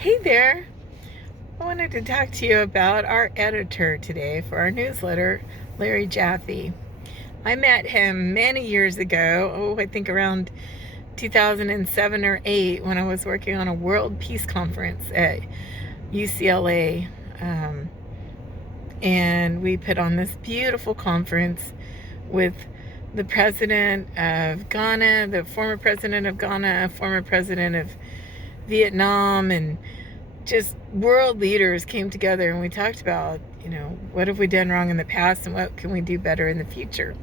Hey there. I wanted to talk to you about our editor today for our newsletter, Larry Jaffe. I met him many years ago, I think around 2007 or 8, when I was working on a World Peace Conference at UCLA. And we put on this beautiful conference with the president of Ghana, the former president of Ghana, former president of Vietnam, and just world leaders came together, and we talked about, what have we done wrong in the past and what can we do better in the future.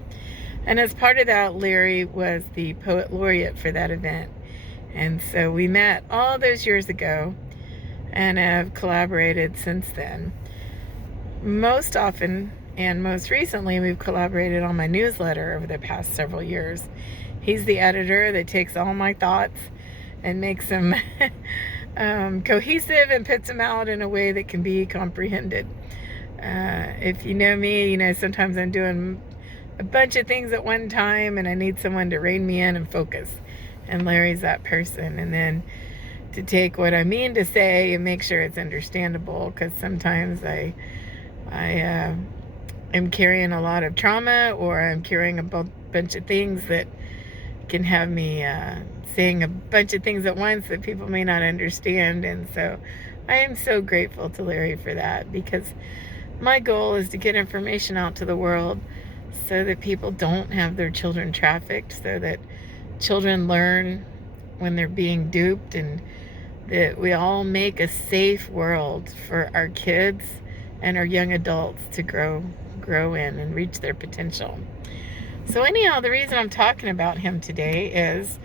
And as part of that, Larry was the poet laureate for that event. And so we met all those years ago and have collaborated since then. Most often and most recently, we've collaborated on my newsletter over the past several years. He's the editor that takes all my thoughts and makes them cohesive and puts them out in a way that can be comprehended. If you know me, sometimes I'm doing a bunch of things at one time and I need someone to rein me in and focus. And Larry's that person. And then to take what I mean to say and make sure it's understandable, because sometimes I am carrying a lot of trauma, or I'm carrying a bunch of things that can have me saying a bunch of things at once that people may not understand. And so I am so grateful to Larry for that, because my goal is to get information out to the world so that people don't have their children trafficked, so that children learn when they're being duped, and that we all make a safe world for our kids and our young adults to grow in and reach their potential. So anyhow, the reason I'm talking about him today is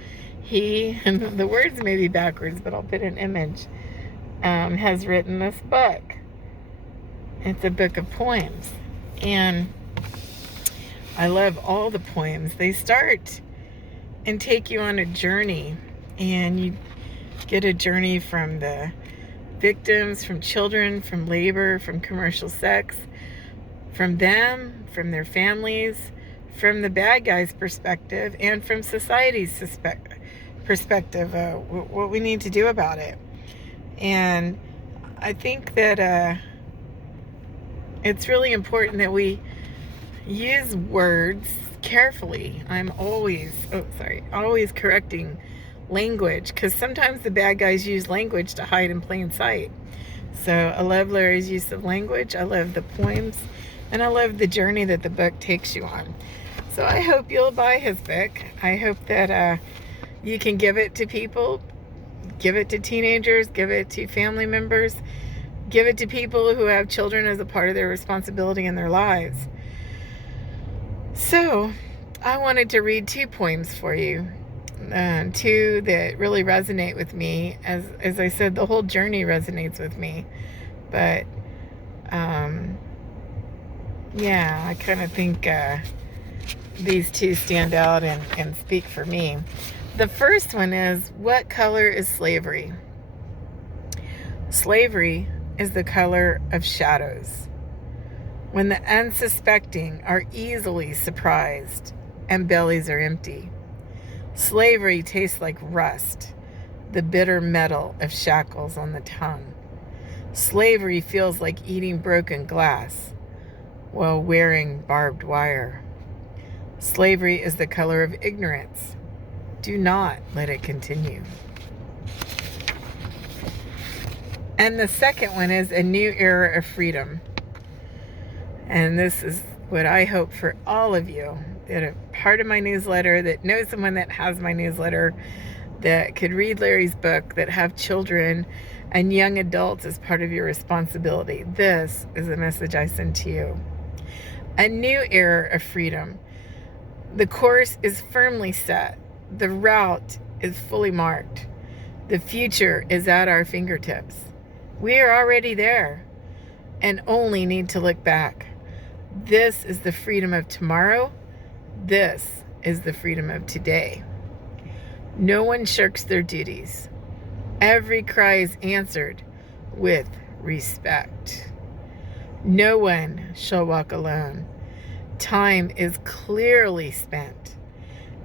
he, and the words may be backwards, but I'll put an image, has written this book. It's a book of poems. And I love all the poems. They start and take you on a journey. And you get a journey from the victims, from children, from labor, from commercial sex, from them, from their families, from the bad guy's perspective, and from society's perspective, what we need to do about it. And I think that it's really important that we use words carefully. I'm always correcting language, because sometimes the bad guys use language to hide in plain sight. So I love Larry's use of language. I love the poems, and I love the journey that the book takes you on. So I hope you'll buy his book. I hope that you can give it to people, give it to teenagers, give it to family members, give it to people who have children as a part of their responsibility in their lives. So I wanted to read 2 poems for you, 2 that really resonate with me. As I said, the whole journey resonates with me. But I kind of think these 2 stand out and speak for me. The first one is, what color is slavery? Slavery is the color of shadows, when the unsuspecting are easily surprised and bellies are empty. Slavery tastes like rust, the bitter metal of shackles on the tongue. Slavery feels like eating broken glass while wearing barbed wire. Slavery is the color of ignorance. Do not let it continue. And the second one is a new era of freedom. And this is what I hope for all of you that are part of my newsletter, that know someone that has my newsletter, that could read Larry's book, that have children and young adults as part of your responsibility. This is a message I send to you. A new era of freedom. The course is firmly set. The route is fully marked. The future is at our fingertips. We are already there and only need to look back. This is the freedom of tomorrow. This is the freedom of today. No one shirks their duties. Every cry is answered with respect. No one shall walk alone. Time is clearly spent.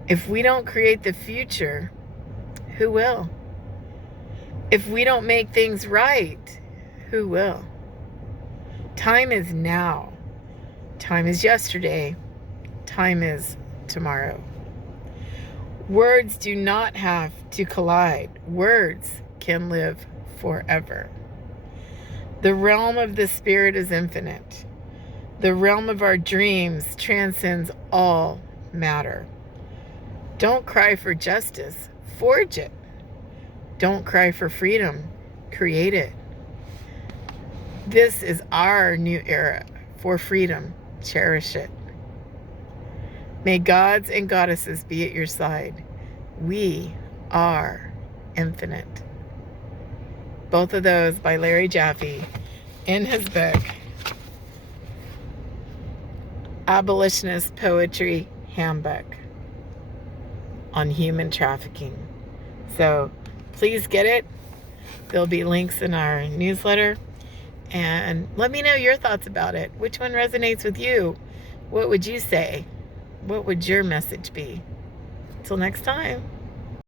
If we don't create the future, who will? If we don't make things right, who will? Time is now. Time is yesterday. Time is tomorrow. Words do not have to collide. Words can live forever. The realm of the spirit is infinite. The realm of our dreams transcends all matter. Don't cry for justice, forge it. Don't cry for freedom, create it. This is our new era for freedom. Cherish it. May gods and goddesses be at your side. We are infinite. Both of those by Larry Jaffe in his book, Abolitionist Poetry Handbook on Human Trafficking. So please get it. There'll be links in our newsletter. And let me know your thoughts about it. Which one resonates with you? What would you say? What would your message be? Till next time.